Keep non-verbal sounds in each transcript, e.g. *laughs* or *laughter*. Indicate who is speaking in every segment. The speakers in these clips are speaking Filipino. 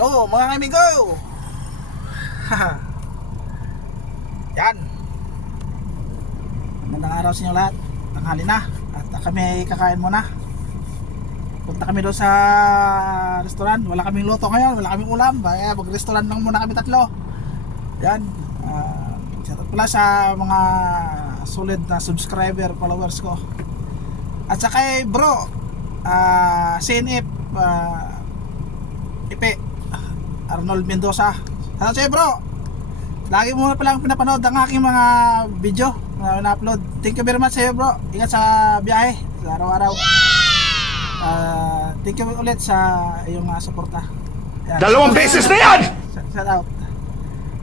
Speaker 1: Hello mga kamigo! Yan! Magandang araw sa inyo lahat. Tanghali na. At kami ay kakain muna. Punta kami doon sa restaurant. Wala kaming luto ngayon. Wala kaming ulam. Kaya mag-restaurant lang muna kami tatlo. Yan. Uh, shoutout pala sa mga solid na subscriber, followers ko. At sa kay bro, uh, CNF, uh, Ipe, Arnold Mendoza. Ano sa'yo bro? Lagi mo na palang pinapanood ang aking mga video na na-upload. Thank you very much sa'yo bro. Ingat sa biyahe, sa araw-araw. Uh, thank you ulit sa iyong uh, suporta. Yan.
Speaker 2: Dalawang beses na yan!
Speaker 1: Shout out.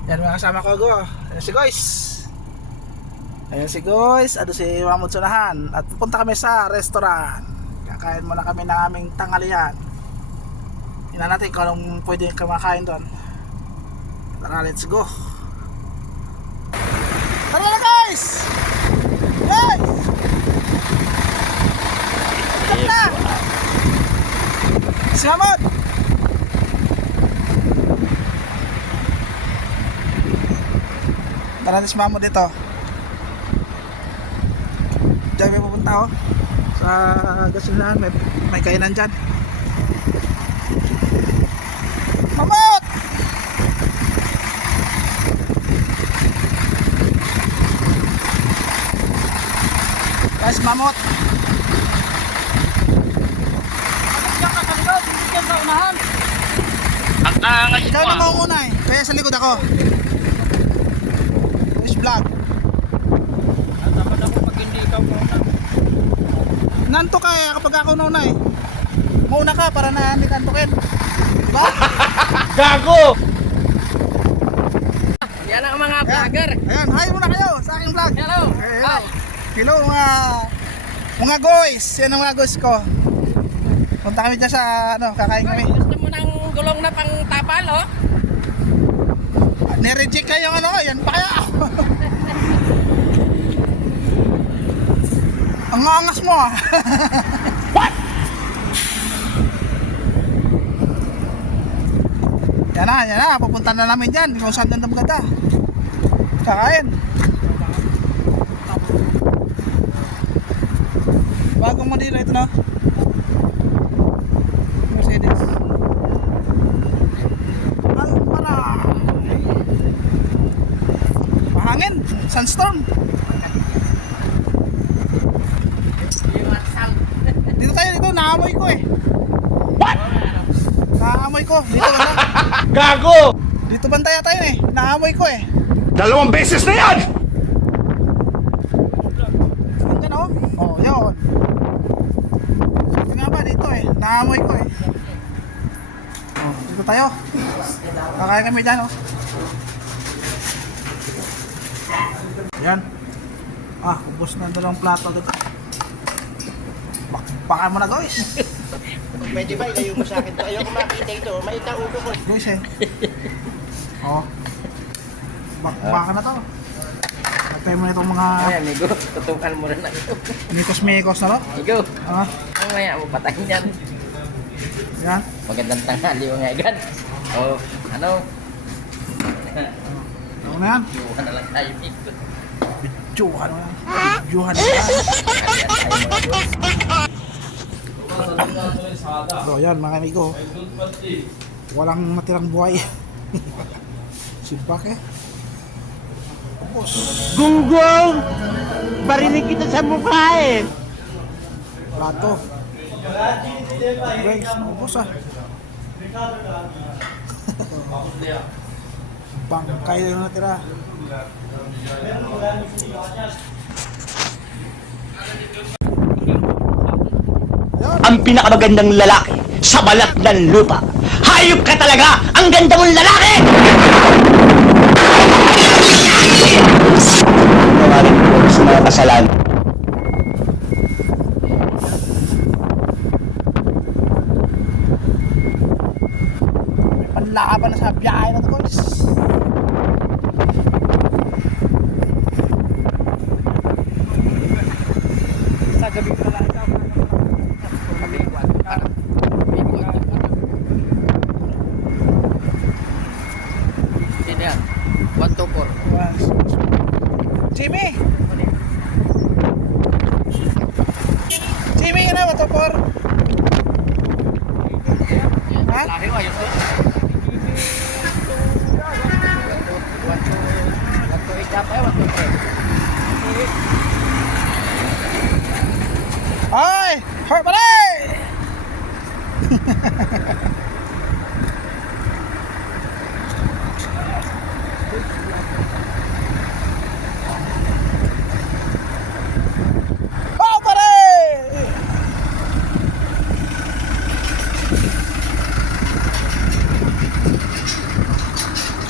Speaker 1: Yan mga kasama ko go. Ayan si Goys. Ayan si Goys. Ano si Mahmud Sunahan. At pupunta kami sa restaurant. Kakain muna kami ng aming tanghalian. Tingnan natin kung anong pwede kumakain doon. Tara, let's go. Tara na guys! Guys! Tara na! Mahmud! Tara na si Mahmud dito. Diyan may pupunta ako. Sa gasolinahan, may, may kainan dyan. Mamot! Guys, mamot!
Speaker 2: Ang angas
Speaker 1: Ikaw na mauna eh. Kaya sa likod ako. Wish vlog.
Speaker 2: Dapat ako pag hindi ikaw muna.
Speaker 1: Nanto ka eh kapag ako nauna eh. Mauna ka para na hindi ka antukin. Diba?
Speaker 2: Gago!
Speaker 3: Yan ang mga vlogger.
Speaker 1: Ayan, hi muna kayo sa aking vlog.
Speaker 3: Hello.
Speaker 1: Eh, hello.
Speaker 3: Hi.
Speaker 1: Hello mga mga guys. Yan ang mga guys ko. Punta kami dyan sa ano, kakain kami.
Speaker 3: Gusto mo ng gulong na pang tapal, oh?
Speaker 1: Nireject kayo ano, yan pa kaya. *laughs* Ang angas mo ah. *laughs* Yan na, yan na. Pupunta na namin dyan. Kung saan ganda maganda. Kakain. Bagong Manila ito na. Mercedes. Alpara. Mahangin. Sandstorm. Dito tayo, dito. Naamoy ko eh. Naamoy ko. Dito banda. *laughs*
Speaker 2: Gago!
Speaker 1: Dito banda tayo eh. Naamoy ko eh.
Speaker 2: Dalawang beses na yan!
Speaker 1: Andyan oh. Oh, yun. Ito nga ba dito eh. Naamoy ko eh. Oh, dito tayo. Kakain kami dyan oh. Yan. Ah, ubos na dalawang plato dito. Bakbakan mo na guys. *laughs*
Speaker 4: Pwede ba ilayo mo sa akin to? Ayoko makita ito. Maita ulo ko.
Speaker 1: Guys *laughs* eh. Oh. Bakbakan na to. Atay mo na itong mga
Speaker 3: Ayan, amigo. Tutukan mo rin na ito.
Speaker 1: mikos-mikos na to.
Speaker 3: Amigo,
Speaker 1: Ah,
Speaker 3: mamaya mo patayin yan.
Speaker 1: yan.
Speaker 3: Magandang tanghali mga igan. Oh, ano?
Speaker 1: Ano na yan?
Speaker 3: Iwan na lang tayo dito.
Speaker 1: Johan na yan. Johan na yan.
Speaker 3: Kalian tayo mga boss.
Speaker 1: So yan mga amigo. Walang natirang buhay. *laughs* si Bak eh. Tapos.
Speaker 4: Gunggong! Barinig kita sa mukha eh!
Speaker 1: Plato. Guys, naubos ah. *laughs* Bangkay na natira.
Speaker 2: Ang pinakamagandang lalaki sa balat ng lupa. Hayop ka talaga! Ang ganda mong lalaki! Maraming po sa mga kasalanan.
Speaker 1: labas. Jimmy! Jimmy, ano ba ito, por? Ha?
Speaker 3: Lahi, ayos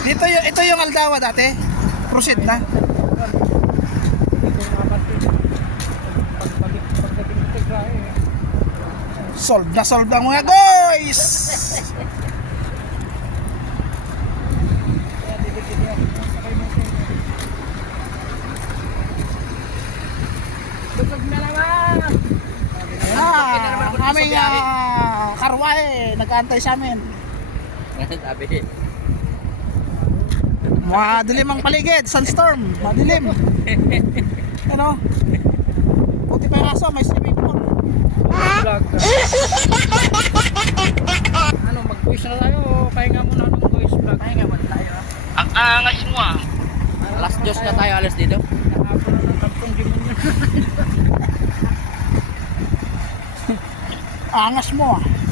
Speaker 1: Dito yung, ito yung Aldawa dati. Proceed na. Solve na solve ang mga guys! Ah, ang aming uh, karwahe, nag-aantay sa amin. *laughs*
Speaker 3: Sabi.
Speaker 1: Madilim ang paligid, sunstorm, madilim. *laughs* Ano? Buti pa yung aso, may swimming pool. *laughs*
Speaker 5: ano, mag-voice na tayo o pahinga muna ng voice vlog?
Speaker 3: Pahinga muna tayo.
Speaker 2: Ang angas mo ah.
Speaker 3: Alas dos na tayo alas dito.
Speaker 5: Nakapon na ng tampong demonyo.
Speaker 1: Angas mo ah. Ah.